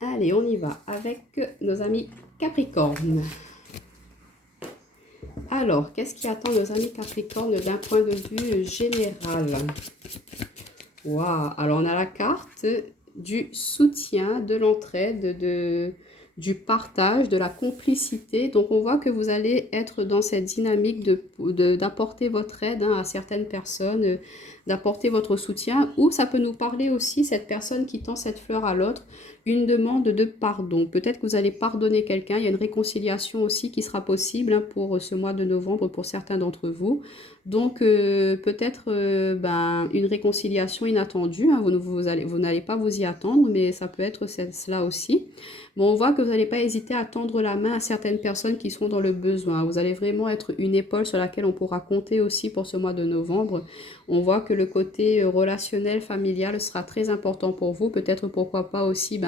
Allez, on y va avec nos amis Capricorne. Alors, qu'est-ce qui attend nos amis Capricorne d'un point de vue général? Waouh! Alors, on a la carte du soutien, de l'entraide, du partage, de la complicité. Donc, on voit que vous allez être dans cette dynamique d'apporter votre aide à certaines personnes, d'apporter votre soutien. Ou ça peut nous parler aussi, cette personne qui tend cette fleur à l'autre, une demande de pardon. Peut-être que vous allez pardonner quelqu'un. Il y a une réconciliation aussi qui sera possible pour ce mois de novembre pour certains d'entre vous. Donc, peut-être une réconciliation inattendue. Vous n'allez pas vous y attendre, mais ça peut être cela aussi. Bon, on voit que vous n'allez pas hésiter à tendre la main à certaines personnes qui sont dans le besoin. Vous allez vraiment être une épaule sur laquelle on pourra compter aussi pour ce mois de novembre. On voit que le côté relationnel, familial sera très important pour vous. Peut-être pourquoi pas aussi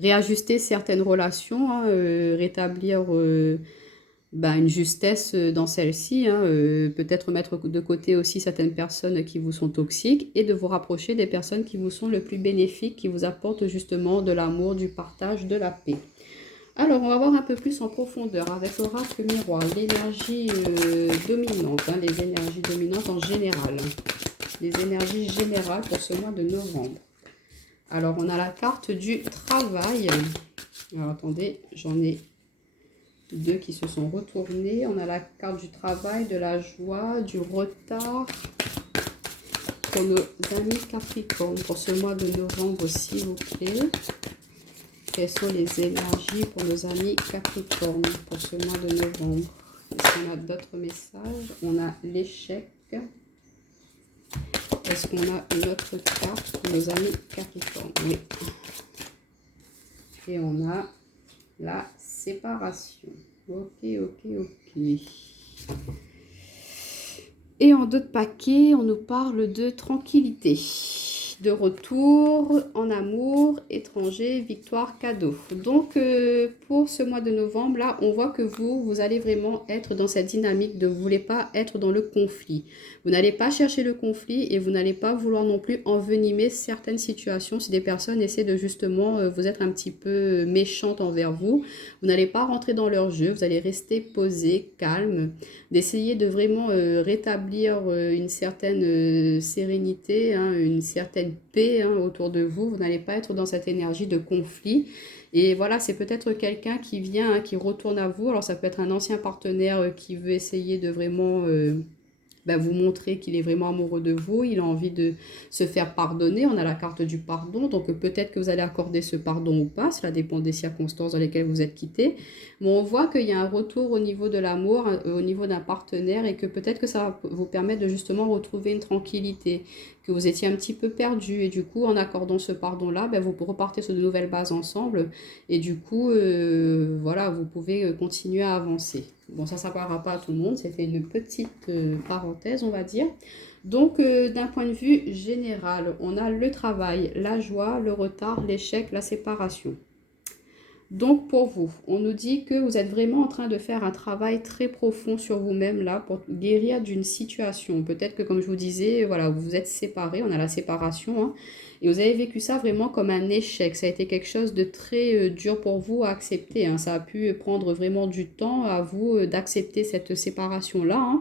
réajuster certaines relations, rétablir une justesse dans celle-ci, peut-être mettre de côté aussi certaines personnes qui vous sont toxiques et de vous rapprocher des personnes qui vous sont le plus bénéfiques, qui vous apportent justement de l'amour, du partage, de la paix. Alors, on va voir un peu plus en profondeur avec l'oracle miroir, l'énergie dominante, les énergies dominantes en général, les énergies générales pour ce mois de novembre. Alors, on a la carte du travail. Alors, attendez, j'en ai deux qui se sont retournés. On a la carte du travail, de la joie, du retard pour nos amis Capricorne pour ce mois de novembre, s'il vous plaît. Quelles sont les énergies pour nos amis Capricorne pour ce mois de novembre? Est-ce qu'on a d'autres messages? On a l'échec. Est-ce qu'on a une autre carte pour nos amis Capricorne? Oui. Et on a la séparation. Ok. Et en d'autres paquets, on nous parle de tranquillité, de retour en amour, étranger, victoire, cadeau. Donc, pour ce mois de novembre, là, on voit que vous allez vraiment être dans cette dynamique de vous ne voulez pas être dans le conflit. Vous n'allez pas chercher le conflit et vous n'allez pas vouloir non plus envenimer certaines situations si des personnes essaient de justement vous être un petit peu méchantes envers vous. Vous n'allez pas rentrer dans leur jeu, vous allez rester posé, calme, d'essayer de vraiment rétablir une certaine sérénité, une certaine paix autour de vous. Vous n'allez pas être dans cette énergie de conflit. Et voilà, c'est peut-être quelqu'un qui vient, qui retourne à vous. Alors ça peut être un ancien partenaire qui veut essayer de vraiment vous montrer qu'il est vraiment amoureux de vous, il a envie de se faire pardonner. On a la carte du pardon, donc peut-être que vous allez accorder ce pardon ou pas, cela dépend des circonstances dans lesquelles vous êtes quittés. Mais on voit qu'il y a un retour au niveau de l'amour, au niveau d'un partenaire, et que peut-être que ça va vous permettre de justement retrouver une tranquillité, que vous étiez un petit peu perdu, et du coup en accordant ce pardon-là, vous repartez sur de nouvelles bases ensemble, et du coup, voilà, vous pouvez continuer à avancer. Bon, ça ne parlera pas à tout le monde, c'est fait une petite parenthèse, on va dire. Donc, d'un point de vue général, on a le travail, la joie, le retard, l'échec, la séparation. Donc, pour vous, on nous dit que vous êtes vraiment en train de faire un travail très profond sur vous-même là pour guérir d'une situation. Peut-être que, comme je vous disais, voilà, vous vous êtes séparés, on a la séparation, et vous avez vécu ça vraiment comme un échec. Ça a été quelque chose de très dur pour vous à accepter. Ça a pu prendre vraiment du temps à vous d'accepter cette séparation-là.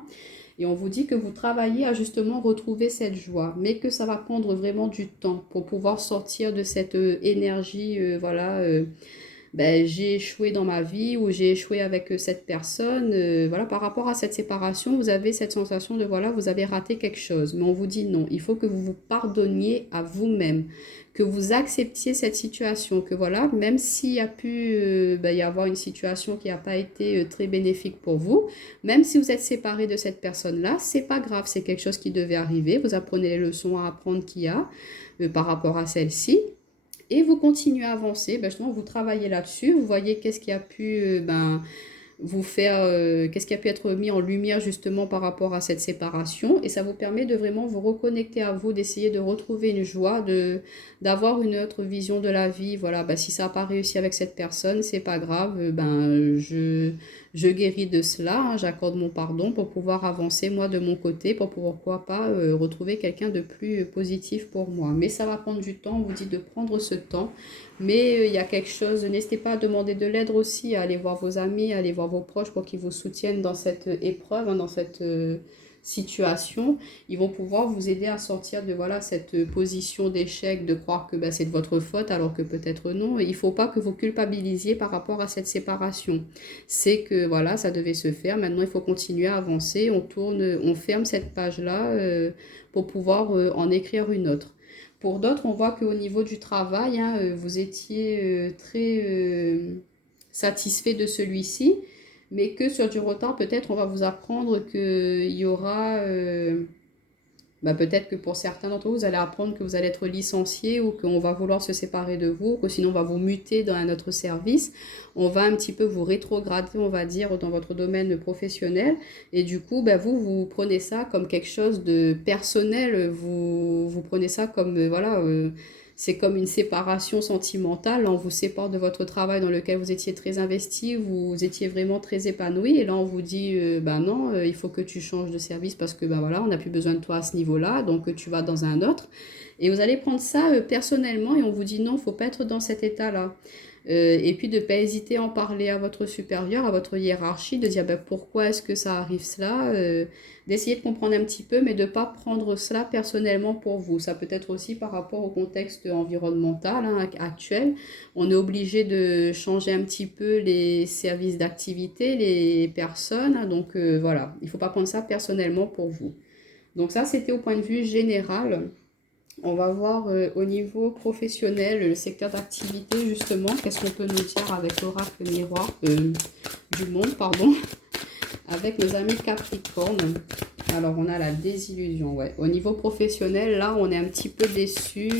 Et on vous dit que vous travaillez à justement retrouver cette joie, mais que ça va prendre vraiment du temps pour pouvoir sortir de cette énergie, j'ai échoué dans ma vie ou j'ai échoué avec cette personne. Voilà, par rapport à cette séparation, vous avez cette sensation de voilà, vous avez raté quelque chose. Mais on vous dit non, il faut que vous vous pardonniez à vous-même, que vous acceptiez cette situation, que voilà, même s'il y a pu y avoir une situation qui n'a pas été très bénéfique pour vous, même si vous êtes séparé de cette personne-là, c'est pas grave, c'est quelque chose qui devait arriver. Vous apprenez les leçons à apprendre qu'il y a par rapport à celle-ci. Et vous continuez à avancer, justement, vous travaillez là-dessus, vous voyez qu'est-ce qui a pu vous faire, qu'est-ce qui a pu être mis en lumière justement par rapport à cette séparation. Et ça vous permet de vraiment vous reconnecter à vous, d'essayer de retrouver une joie, d'avoir une autre vision de la vie. Voilà, si ça n'a pas réussi avec cette personne, c'est pas grave, je guéris de cela, hein, j'accorde mon pardon pour pouvoir avancer moi de mon côté, pour pouvoir, pourquoi pas, retrouver quelqu'un de plus positif pour moi. Mais ça va prendre du temps, on vous dit de prendre ce temps. Mais il y a quelque chose, n'hésitez pas à demander de l'aide aussi, à aller voir vos amis, à aller voir vos proches pour qu'ils vous soutiennent dans cette épreuve, hein, dans cette situation. Ils vont pouvoir vous aider à sortir de voilà, cette position d'échec, de croire que bah, c'est de votre faute alors que peut-être non. Il ne faut pas que vous culpabilisiez par rapport à cette séparation. C'est que voilà, ça devait se faire. Maintenant, il faut continuer à avancer. On tourne, on ferme cette page-là pour pouvoir en écrire une autre. Pour d'autres, on voit qu'au niveau du travail, hein, vous étiez très satisfait de celui-ci, mais que sur du retard, peut-être on va vous apprendre qu'il y aura, bah, peut-être que pour certains d'entre vous, vous allez apprendre que vous allez être licencié ou qu'on va vouloir se séparer de vous, ou que sinon on va vous muter dans un autre service. On va un petit peu vous rétrograder, on va dire, dans votre domaine professionnel. Et du coup, bah, vous prenez ça comme quelque chose de personnel. Vous prenez ça comme, voilà, c'est comme une séparation sentimentale. Là, on vous sépare de votre travail dans lequel vous étiez très investi, vous étiez vraiment très épanoui. Et là, on vous dit, ben non, il faut que tu changes de service parce que, ben voilà, on n'a plus besoin de toi à ce niveau-là, donc tu vas dans un autre. Et vous allez prendre ça personnellement et on vous dit non, il ne faut pas être dans cet état-là. Et puis de ne pas hésiter à en parler à votre supérieur, à votre hiérarchie, de dire ben, pourquoi est-ce que ça arrive cela, d'essayer de comprendre un petit peu, mais de ne pas prendre cela personnellement pour vous. Ça peut être aussi par rapport au contexte environnemental hein, actuel. On est obligé de changer un petit peu les services d'activité, les personnes. Hein, donc voilà, il ne faut pas prendre ça personnellement pour vous. Donc ça, c'était au point de vue général. On va voir au niveau professionnel, le secteur d'activité justement, qu'est-ce qu'on peut nous dire avec l'oracle miroir du monde, pardon, avec nos amis Capricorne. Alors on a la désillusion, ouais. Au niveau professionnel, là on est un petit peu déçu.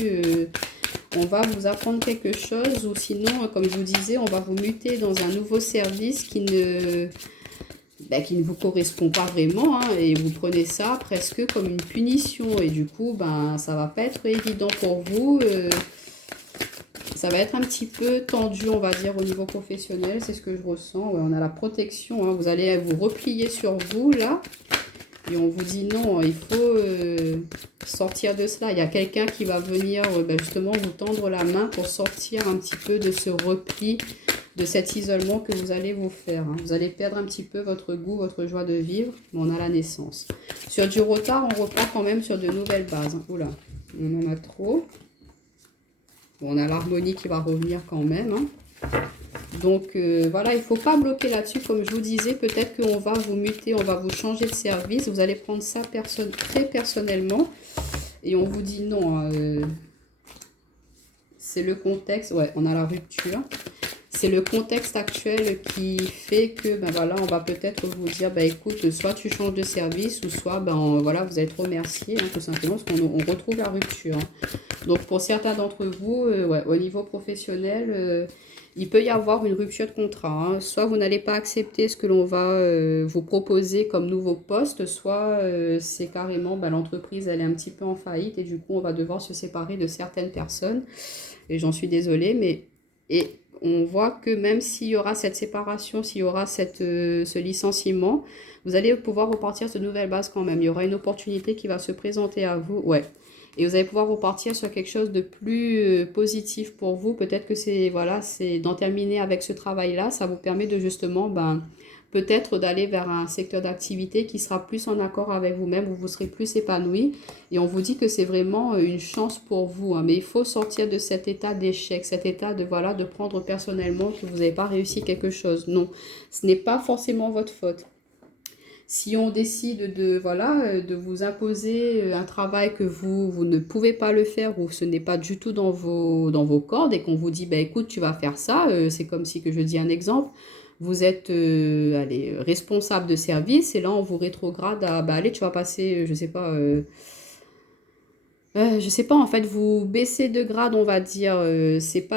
On va vous apprendre quelque chose ou sinon, comme je vous disais, on va vous muter dans un nouveau service qui ne vous correspond pas vraiment hein, et vous prenez ça presque comme une punition et du coup ben ça va pas être évident pour vous ça va être un petit peu tendu on va dire au niveau professionnel, c'est ce que je ressens. Ouais, on a la protection hein, vous allez vous replier sur vous là et on vous dit non, il faut sortir de cela. Il y a quelqu'un qui va venir ben, justement vous tendre la main pour sortir un petit peu de ce repli, de cet isolement que vous allez vous faire. Hein. Vous allez perdre un petit peu votre goût, votre joie de vivre, mais on a la naissance. Sur du retard, on repart quand même sur de nouvelles bases. Hein. Oula, on en a trop. Bon, on a l'harmonie qui va revenir quand même. Hein. Donc voilà, il ne faut pas bloquer là-dessus. Comme je vous disais, peut-être qu'on va vous muter, on va vous changer de service. Vous allez prendre ça très personnellement. Et on vous dit non. C'est le contexte. Ouais, on a la rupture. C'est le contexte actuel qui fait que, ben voilà, on va peut-être vous dire, ben écoute, soit tu changes de service, ou soit, ben voilà, vous allez être remercié, hein, tout simplement, parce qu'on retrouve la rupture. Hein. Donc, pour certains d'entre vous, ouais, au niveau professionnel, il peut y avoir une rupture de contrat. Hein. Soit vous n'allez pas accepter ce que l'on va vous proposer comme nouveau poste, soit c'est carrément, ben, l'entreprise, elle est un petit peu en faillite, et du coup, on va devoir se séparer de certaines personnes. Et j'en suis désolée, mais... on voit que même s'il y aura cette séparation, s'il y aura ce licenciement, vous allez pouvoir repartir sur de nouvelles bases quand même. Il y aura une opportunité qui va se présenter à vous. Ouais. Et vous allez pouvoir repartir sur quelque chose de plus positif pour vous. Peut-être que c'est voilà, c'est d'en terminer avec ce travail-là. Ça vous permet de justement... peut-être d'aller vers un secteur d'activité qui sera plus en accord avec vous-même, où vous serez plus épanoui. Et on vous dit que c'est vraiment une chance pour vous. Hein. Mais il faut sortir de cet état d'échec, cet état de, voilà, de prendre personnellement que vous n'avez pas réussi quelque chose. Non, ce n'est pas forcément votre faute. Si on décide de vous imposer un travail que vous ne pouvez pas le faire ou ce n'est pas du tout dans vos cordes et qu'on vous dit, bah, écoute, tu vas faire ça, c'est comme si, que je dis un exemple, vous êtes responsable de service et là, on vous rétrograde à, bah, allez, tu vas passer, je sais pas, en fait, vous baissez de grade, on va dire. C'est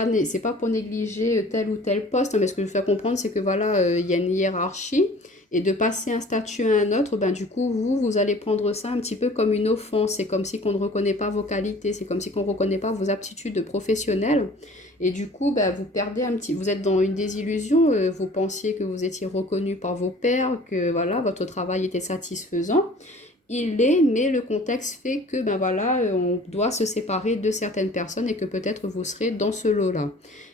pas pour négliger tel ou tel poste, hein, mais ce que je veux faire comprendre, c'est que voilà, il y a une hiérarchie et de passer un statut à un autre, ben du coup, vous allez prendre ça un petit peu comme une offense. C'est comme si qu'on ne reconnaît pas vos qualités, c'est comme si qu'on ne reconnaît pas vos aptitudes de professionnel. Et du coup, ben, vous perdez un petit, vous êtes dans une désillusion. Vous pensiez que vous étiez reconnu par vos pairs, que voilà, votre travail était satisfaisant. Il l'est, mais le contexte fait que ben voilà, on doit se séparer de certaines personnes et que peut-être vous serez dans ce lot-là.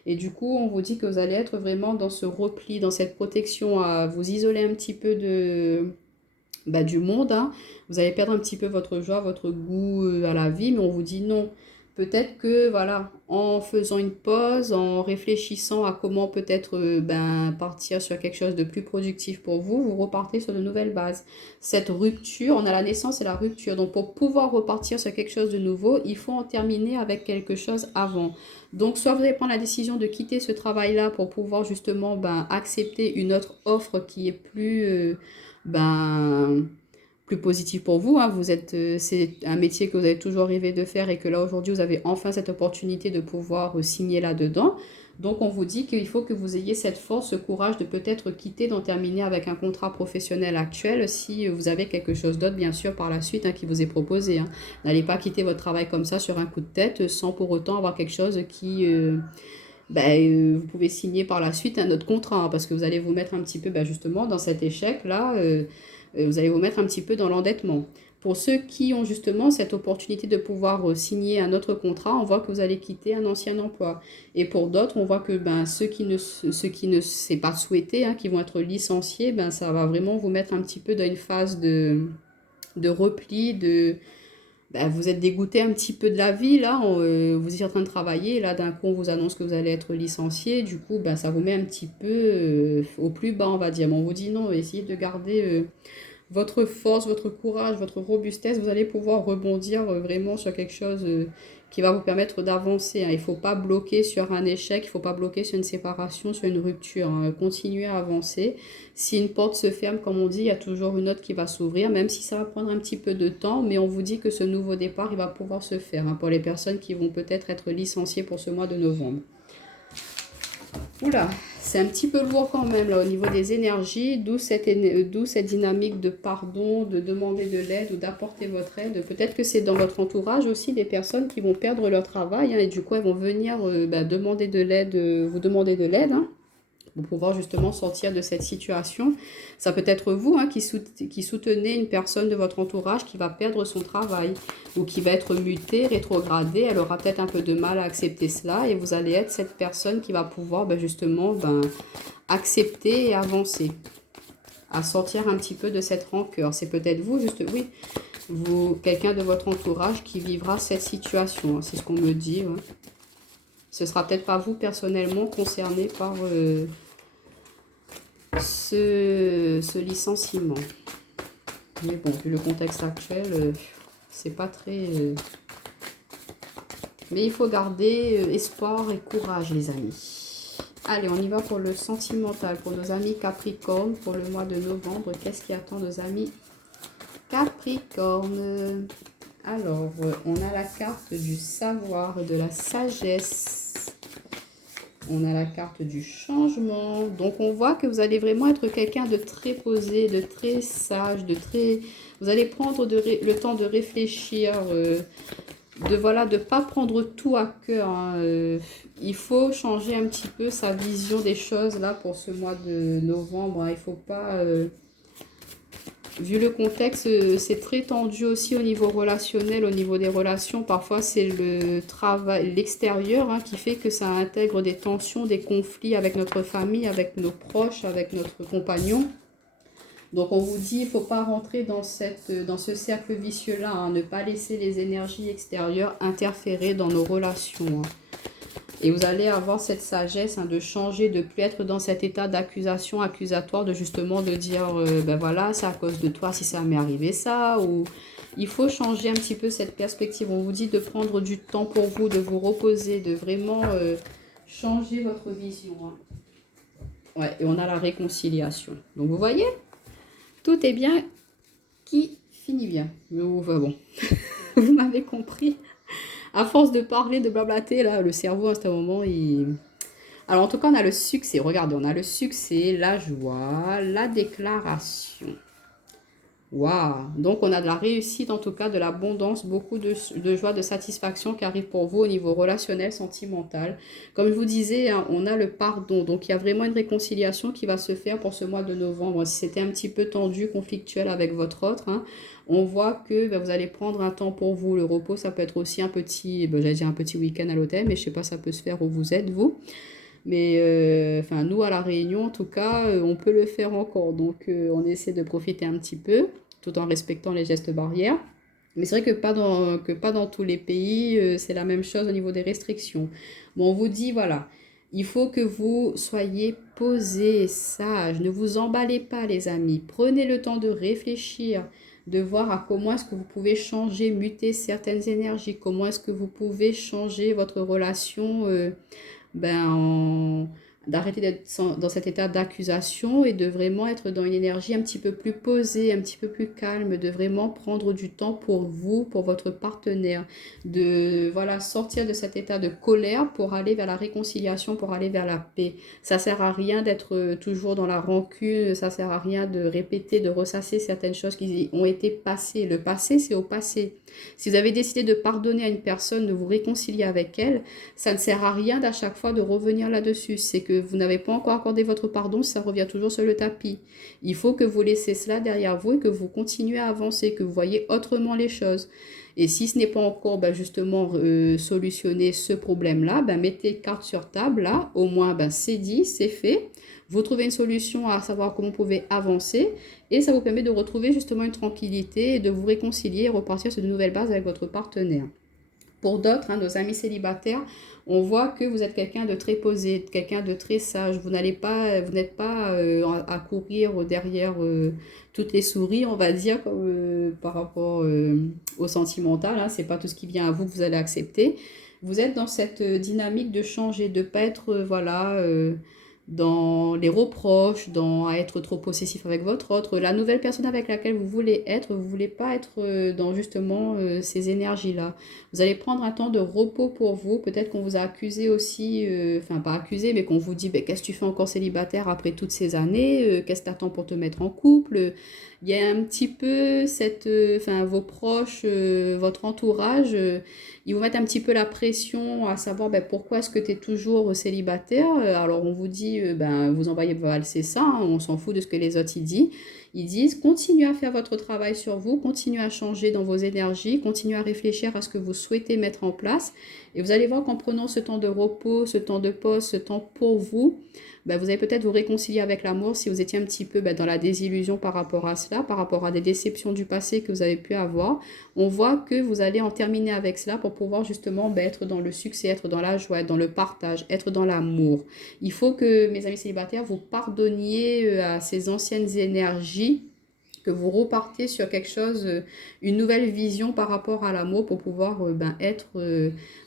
Et du coup, on vous dit que vous allez être vraiment dans ce repli, dans cette protection, à vous isoler un petit peu du monde, hein. Vous allez perdre un petit peu votre joie, votre goût à la vie, mais on vous dit non. Peut-être que, voilà, en faisant une pause, en réfléchissant à comment peut-être partir sur quelque chose de plus productif pour vous, vous repartez sur de nouvelles bases. Cette rupture, on a la naissance et la rupture. Donc, pour pouvoir repartir sur quelque chose de nouveau, il faut en terminer avec quelque chose avant. Donc, soit vous allez prendre la décision de quitter ce travail-là pour pouvoir justement accepter une autre offre qui est ben, plus positif pour vous, hein. Vous êtes, c'est un métier que vous avez toujours rêvé de faire et que là aujourd'hui vous avez enfin cette opportunité de pouvoir signer là-dedans. Donc on vous dit qu'il faut que vous ayez cette force, ce courage de peut-être quitter, d'en terminer avec un contrat professionnel actuel si vous avez quelque chose d'autre bien sûr par la suite, hein, qui vous est proposé, hein. N'allez pas quitter votre travail comme ça sur un coup de tête sans pour autant avoir quelque chose qui... vous pouvez signer par la suite un autre contrat, hein, parce que vous allez vous mettre un petit peu justement dans cet échec-là, vous allez vous mettre un petit peu dans l'endettement. Pour ceux qui ont justement cette opportunité de pouvoir signer un autre contrat, on voit que vous allez quitter un ancien emploi. Et pour d'autres, on voit que ceux qui ne s'est pas souhaité, hein, qui vont être licenciés, ça va vraiment vous mettre un petit peu dans une phase de repli, vous êtes dégoûté un petit peu de la vie, là, vous êtes en train de travailler, là, d'un coup, on vous annonce que vous allez être licencié, du coup, ça vous met un petit peu au plus bas, on va dire. Mais on vous dit non, essayez de garder votre force, votre courage, votre robustesse, vous allez pouvoir rebondir vraiment sur quelque chose qui va vous permettre d'avancer, hein. Il ne faut pas bloquer sur un échec, il ne faut pas bloquer sur une séparation, sur une rupture, hein. Continuez à avancer. Si une porte se ferme, comme on dit, il y a toujours une autre qui va s'ouvrir, même si ça va prendre un petit peu de temps, mais on vous dit que ce nouveau départ, il va pouvoir se faire, hein, pour les personnes qui vont peut-être être licenciées pour ce mois de novembre. Oula, c'est un petit peu lourd quand même là au niveau des énergies, d'où cette dynamique de pardon, de demander de l'aide ou d'apporter votre aide. Peut-être que c'est dans votre entourage aussi des personnes qui vont perdre leur travail, hein, et du coup elles vont venir demander de l'aide, vous demander de l'aide, hein, pour pouvoir justement sortir de cette situation. Ça peut être vous, hein, qui soutenez une personne de votre entourage qui va perdre son travail ou qui va être mutée, rétrogradée. Elle aura peut-être un peu de mal à accepter cela et vous allez être cette personne qui va pouvoir justement accepter et avancer, à sortir un petit peu de cette rancœur. C'est peut-être vous, quelqu'un de votre entourage qui vivra cette situation, hein, c'est ce qu'on me dit, ouais. Ce sera peut-être pas vous personnellement concerné par ce licenciement. Mais bon, vu le contexte actuel, c'est pas très... Mais il faut garder espoir et courage, les amis. Allez, on y va pour le sentimental, pour nos amis Capricorne, pour le mois de novembre. Qu'est-ce qui attend nos amis Capricorne? Alors, on a la carte du savoir, de la sagesse. On a la carte du changement. Donc, on voit que vous allez vraiment être quelqu'un de très posé, de très sage, Vous allez prendre le temps de réfléchir, de ne pas prendre tout à cœur, hein. Il faut changer un petit peu sa vision des choses, là, pour ce mois de novembre, hein. Il ne faut pas... Vu le contexte, c'est très tendu aussi au niveau relationnel, au niveau des relations. Parfois, c'est le travail, l'extérieur, hein, qui fait que ça intègre des tensions, des conflits avec notre famille, avec nos proches, avec notre compagnon. Donc, on vous dit, il ne faut pas rentrer dans ce cercle vicieux-là, hein, ne pas laisser les énergies extérieures interférer dans nos relations, hein. Et vous allez avoir cette sagesse, hein, de changer, de ne plus être dans cet état d'accusation accusatoire, de justement de dire, voilà, c'est à cause de toi si ça m'est arrivé ça. Ou il faut changer un petit peu cette perspective. On vous dit de prendre du temps pour vous, de vous reposer, de vraiment changer votre vision, hein. Ouais, et on a la réconciliation. Donc vous voyez, tout est bien qui finit bien. Mais enfin, bon, vous m'avez compris. À force de parler, de blablater, là, le cerveau, à un moment, Alors, en tout cas, on a le succès. Regardez, on a le succès, la joie, la déclaration. Waouh! Donc, on a de la réussite, en tout cas, de l'abondance, beaucoup de joie, de satisfaction qui arrive pour vous au niveau relationnel, sentimental. Comme je vous disais, hein, on a le pardon. Donc, il y a vraiment une réconciliation qui va se faire pour ce mois de novembre. Si c'était un petit peu tendu, conflictuel avec votre autre, hein, on voit que ben, vous allez prendre un temps pour vous. Le repos, ça peut être aussi un petit, ben, j'allais dire un petit week-end à l'hôtel, mais je sais pas, ça peut se faire où vous êtes, vous. Mais enfin, nous, à La Réunion, en tout cas, on peut le faire encore. Donc, on essaie de profiter un petit peu, tout en respectant les gestes barrières. Mais c'est vrai que pas dans tous les pays, c'est la même chose au niveau des restrictions. Bon, on vous dit, voilà, il faut que vous soyez posés, sages. Ne vous emballez pas, les amis. Prenez le temps de réfléchir, de voir à comment est-ce que vous pouvez changer, muter certaines énergies, comment est-ce que vous pouvez changer votre relation. Ben, d'arrêter d'être dans cet état d'accusation et de vraiment être dans une énergie un petit peu plus posée, un petit peu plus calme, de vraiment prendre du temps pour vous, pour votre partenaire, de voilà, sortir de cet état de colère pour aller vers la réconciliation, pour aller vers la paix. Ça sert à rien d'être toujours dans la rancune, ça sert à rien de répéter, de ressasser certaines choses qui ont été passées. Le passé, c'est au passé. Si vous avez décidé de pardonner à une personne, de vous réconcilier avec elle, ça ne sert à rien d'à chaque fois de revenir là-dessus. C'est que vous n'avez pas encore accordé votre pardon, ça revient toujours sur le tapis. Il faut que vous laissez cela derrière vous et que vous continuez à avancer, que vous voyez autrement les choses. Et si ce n'est pas encore ben, justement solutionner ce problème-là, ben, mettez carte sur table, là, au moins ben, c'est dit, c'est fait. Vous trouvez une solution à savoir comment vous pouvez avancer et ça vous permet de retrouver justement une tranquillité et de vous réconcilier et repartir sur de nouvelles bases avec votre partenaire. Pour d'autres, hein, nos amis célibataires, on voit que vous êtes quelqu'un de très posé, quelqu'un de très sage. Vous n'êtes pas à courir derrière toutes les souris, on va dire, par rapport au sentimental. Hein. C'est pas tout ce qui vient à vous que vous allez accepter. Vous êtes dans cette dynamique de changer, de pas être dans les reproches, à être trop possessif avec votre autre. La nouvelle personne avec laquelle vous voulez être, vous voulez pas être dans justement ces énergies-là. Vous allez prendre un temps de repos pour vous. Peut-être qu'on vous a accusé aussi, enfin pas accusé, mais qu'on vous dit, ben, qu'est-ce que tu fais encore célibataire après toutes ces années? Qu'est-ce que tu attends pour te mettre en couple? Il y a un petit peu enfin vos proches, votre entourage, ils vous mettent un petit peu la pression à savoir ben, pourquoi est-ce que tu es toujours célibataire. Alors on vous dit, ben vous envoyez valser ça, hein, on s'en fout de ce que les autres ils disent. Ils disent, continuez à faire votre travail sur vous, continuez à changer dans vos énergies, continuez à réfléchir à ce que vous souhaitez mettre en place. Et vous allez voir qu'en prenant ce temps de repos, ce temps de pause, ce temps pour vous, ben, vous allez peut-être vous réconcilier avec l'amour si vous étiez un petit peu ben, dans la désillusion par rapport à cela, par rapport à des déceptions du passé que vous avez pu avoir. On voit que vous allez en terminer avec cela pour pouvoir justement ben, être dans le succès, être dans la joie, être dans le partage, être dans l'amour. Il faut que, mes amis célibataires, vous pardonniez à ces anciennes énergies, que vous repartez sur quelque chose, une nouvelle vision par rapport à l'amour pour pouvoir ben, être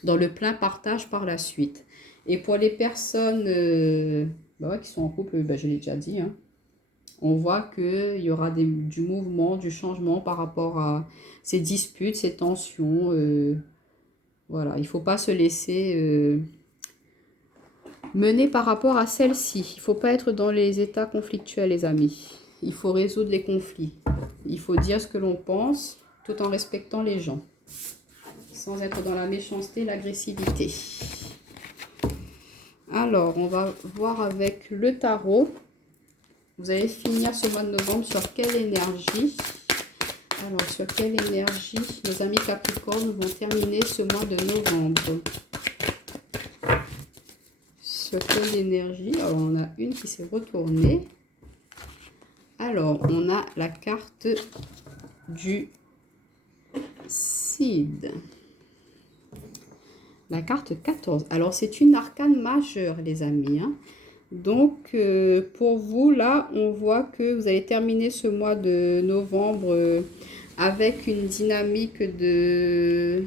dans le plein partage par la suite. Et pour les personnes ben ouais, qui sont en couple, ben, je l'ai déjà dit, hein, on voit qu'il y aura du mouvement, du changement par rapport à ces disputes, ces tensions. Voilà, il ne faut pas se laisser mener par rapport à celle-ci. Il ne faut pas être dans les états conflictuels, les amis. Il faut résoudre les conflits. Il faut dire ce que l'on pense tout en respectant les gens, sans être dans la méchanceté, l'agressivité. Alors, on va voir avec le tarot. Vous allez finir ce mois de novembre sur quelle énergie? Alors, sur quelle énergie nos amis Capricorne vont terminer ce mois de novembre? Sur quelle énergie? Alors, on a une qui s'est retournée. Alors, on a la carte du Cid. La carte 14. Alors, c'est une arcane majeure, les amis. Hein. Donc, pour vous, là, on voit que vous allez terminer ce mois de novembre avec une dynamique de...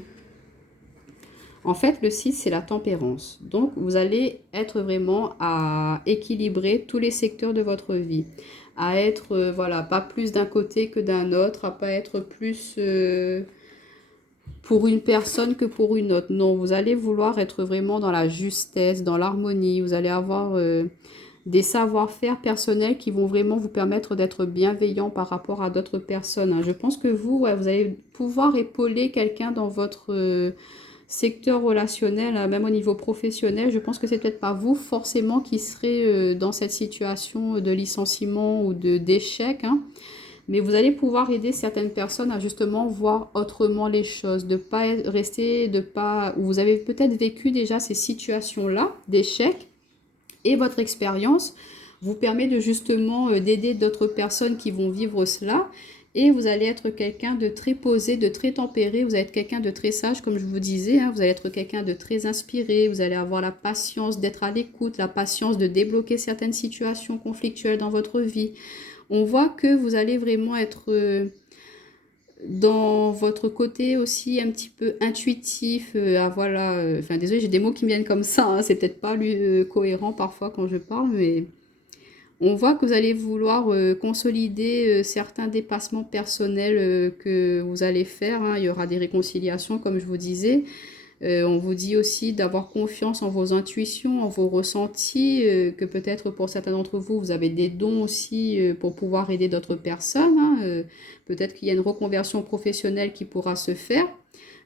En fait, le 6, c'est la tempérance. Donc, vous allez être vraiment à équilibrer tous les secteurs de votre vie. À être, voilà, pas plus d'un côté que d'un autre, à pas être plus... pour une personne que pour une autre. Non, vous allez vouloir être vraiment dans la justesse, dans l'harmonie. Vous allez avoir des savoir-faire personnels qui vont vraiment vous permettre d'être bienveillant par rapport à d'autres personnes, hein. Je pense que vous, ouais, vous allez pouvoir épauler quelqu'un dans votre secteur relationnel, hein, même au niveau professionnel. Je pense que c'est peut-être pas vous forcément qui serez dans cette situation de licenciement ou de d'échec, hein. Mais vous allez pouvoir aider certaines personnes à justement voir autrement les choses, de pas rester, de pas, ou vous avez peut-être vécu déjà ces situations-là d'échec et votre expérience vous permet de justement d'aider d'autres personnes qui vont vivre cela. Et vous allez être quelqu'un de très posé, de très tempéré, vous allez être quelqu'un de très sage, comme je vous disais, hein. Vous allez être quelqu'un de très inspiré, vous allez avoir la patience d'être à l'écoute, la patience de débloquer certaines situations conflictuelles dans votre vie. On voit que vous allez vraiment être dans votre côté aussi un petit peu intuitif. Voilà, enfin désolé, j'ai des mots qui me viennent comme ça, hein, c'est peut-être pas cohérent parfois quand je parle, mais on voit que vous allez vouloir consolider certains dépassements personnels que vous allez faire, hein. Il y aura des réconciliations, comme je vous disais. On vous dit aussi d'avoir confiance en vos intuitions, en vos ressentis, que peut-être pour certains d'entre vous, vous avez des dons aussi pour pouvoir aider d'autres personnes, hein. Peut-être qu'il y a une reconversion professionnelle qui pourra se faire.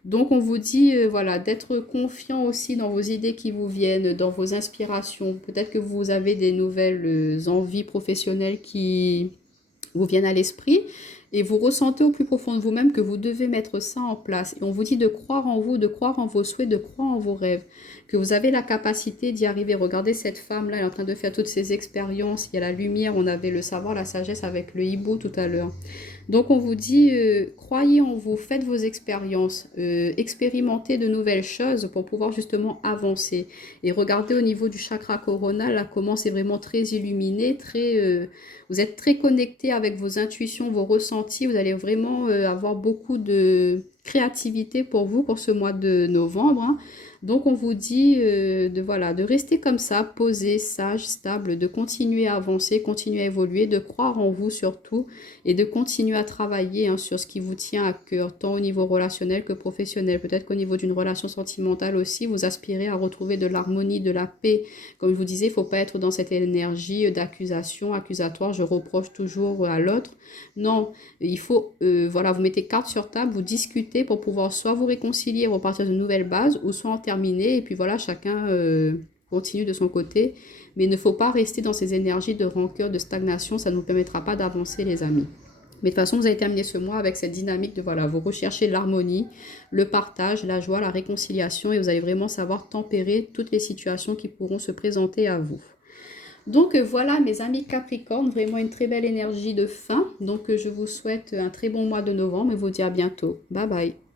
Donc on vous dit voilà, d'être confiant aussi dans vos idées qui vous viennent, dans vos inspirations. Peut-être que vous avez des nouvelles envies professionnelles qui vous viennent à l'esprit et vous ressentez au plus profond de vous-même que vous devez mettre ça en place. Et on vous dit de croire en vous, de croire en vos souhaits, de croire en vos rêves, que vous avez la capacité d'y arriver. Regardez cette femme-là, elle est en train de faire toutes ces expériences. Il y a la lumière, on avait le savoir, la sagesse avec le hibou tout à l'heure. Donc on vous dit, croyez en vous, faites vos expériences, expérimentez de nouvelles choses pour pouvoir justement avancer. Et regardez au niveau du chakra coronal, là, comment c'est vraiment très illuminé, vous êtes très connecté avec vos intuitions, vos ressentis. Vous allez vraiment avoir beaucoup de créativité pour vous pour ce mois de novembre, hein. Donc on vous dit voilà, de rester comme ça, posé, sage, stable, de continuer à avancer, continuer à évoluer, de croire en vous surtout et de continuer à travailler, hein, sur ce qui vous tient à cœur, tant au niveau relationnel que professionnel. Peut-être qu'au niveau d'une relation sentimentale aussi, vous aspirez à retrouver de l'harmonie, de la paix. Comme je vous disais, il ne faut pas être dans cette énergie d'accusation, accusatoire, je reproche toujours à l'autre. Non, il faut, voilà, vous mettez carte sur table, vous discutez pour pouvoir soit vous réconcilier, repartir de nouvelles bases, ou soit en terminer, et puis voilà, chacun continue de son côté. Mais il ne faut pas rester dans ces énergies de rancœur, de stagnation, ça ne nous permettra pas d'avancer, les amis. Mais de toute façon, vous allez terminer ce mois avec cette dynamique de, voilà, vous recherchez l'harmonie, le partage, la joie, la réconciliation, et vous allez vraiment savoir tempérer toutes les situations qui pourront se présenter à vous. Donc voilà mes amis Capricorne, vraiment une très belle énergie de fin. Donc je vous souhaite un très bon mois de novembre et vous dis à bientôt. Bye bye.